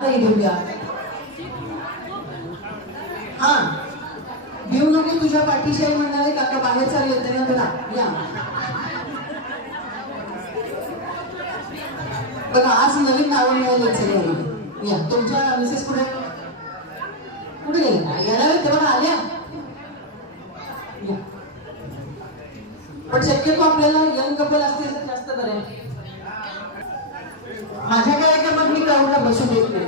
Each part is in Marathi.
घेऊया. हा घेऊ नको तुझ्या पाठीशी आई म्हणाले काका बाहेर चालले तरी बघा या बघा आज नवीन नाव मिळाले सगळे या तुमच्या मिसेस कुठे कुठे गेल्या येणार ते बघा आल्या पण शक्यतो आपल्याला यंग कपल असतील तर जास्त बरं आहे. माझ्या कार्यक्रमात मी क्राऊडला बसू देत नाही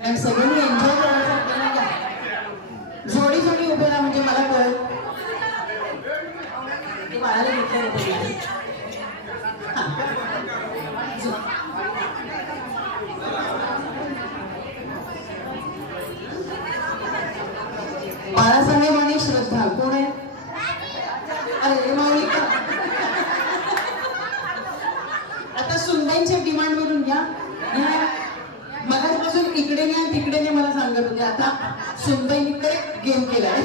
कारण सगळ्यांनी एन्जॉय करायचं जोडी जोडी उभे राहा म्हणजे मला कळत बाळाला घेतलं बाळासाहेब आणि श्रद्धा कोण आहे? अरे माऊली आता सुंदरच्या डिमांड वरून घ्या मगाचपासून इकडे न्या तिकडे न्या मला सांगत होते आता सुंदर गेम केलाय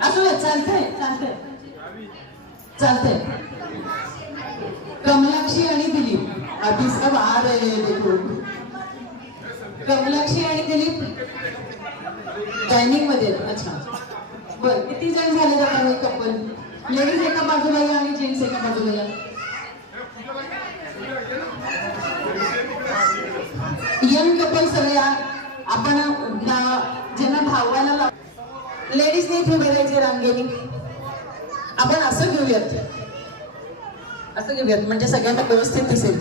असं चालतंय चालतंय चालतंय. कमलाक्षी आणि दिलीप अभी सब आ रहे हैं देखो. कमलाक्षी आणि दिलीप डायनिंग मध्ये. अच्छा बर किती जण झाले जातात कपल? लेडीज एका बाजूला या आणि जेंट्स एका बाजूला या. यंग कपल सगळे आपण ज्यांना धावायला लेडीजने इथे बघायचे रांगेने आपण असं घेऊयात म्हणजे सगळ्यांना व्यवस्थित दिसेल.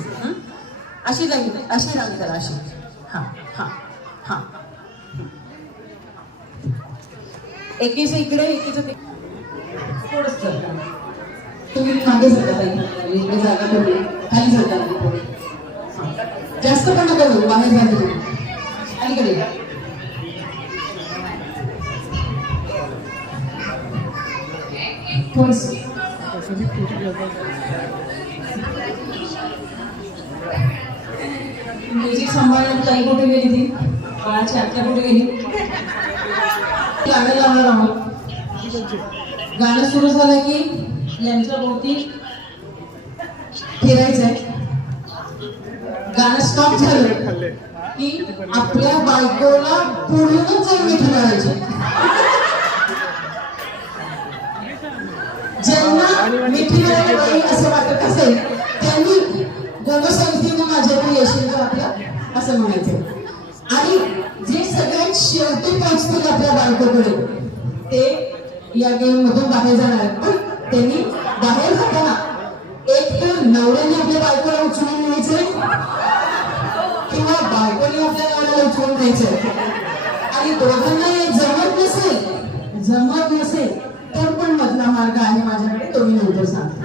अशी रांग करा अशी. हा हा हा एकीच इकडे एकीच थोडस तुम्ही मागे सरका इकडे जागा ठेवली खाली सरका जास्त पण नका घेऊ बाहेर जाते तुम्ही अलीकडे थोडस म्युझिक सांभाळण्यात ताई कुठे गेली ती बाळाची आत्या कुठे गेली? गाणं लावणार आहोत. गाणं सुरू झालं की यांच्या भोवती फिरायचंय. गाणं स्टॉप झालं की आपल्या बायकोला पूर्णच जाऊन मिठी मारायची. ज्यांना मिठी मारायला असं वाटत असेल त्यांनी गोगसंस्थेनं माझ्याकडे येशील तर आपल्या असं म्हणायचं. आणि जे सगळ्यात शेवटी पोहोचतील आपल्या बायकोकडे ते या गेम मधून बाहेर जाणार. पण त्यांनी बाहेर जाताना एक तर नवऱ्याने आपल्या बायकोला उचलून न्यायचंय किंवा बायकोने आपल्या नवऱ्याला उचलून न्यायचंय. आणि दोघांना जमत नसेल तर पण मधला मार्ग आहे माझ्याकडे तो मी नंतर सांगते.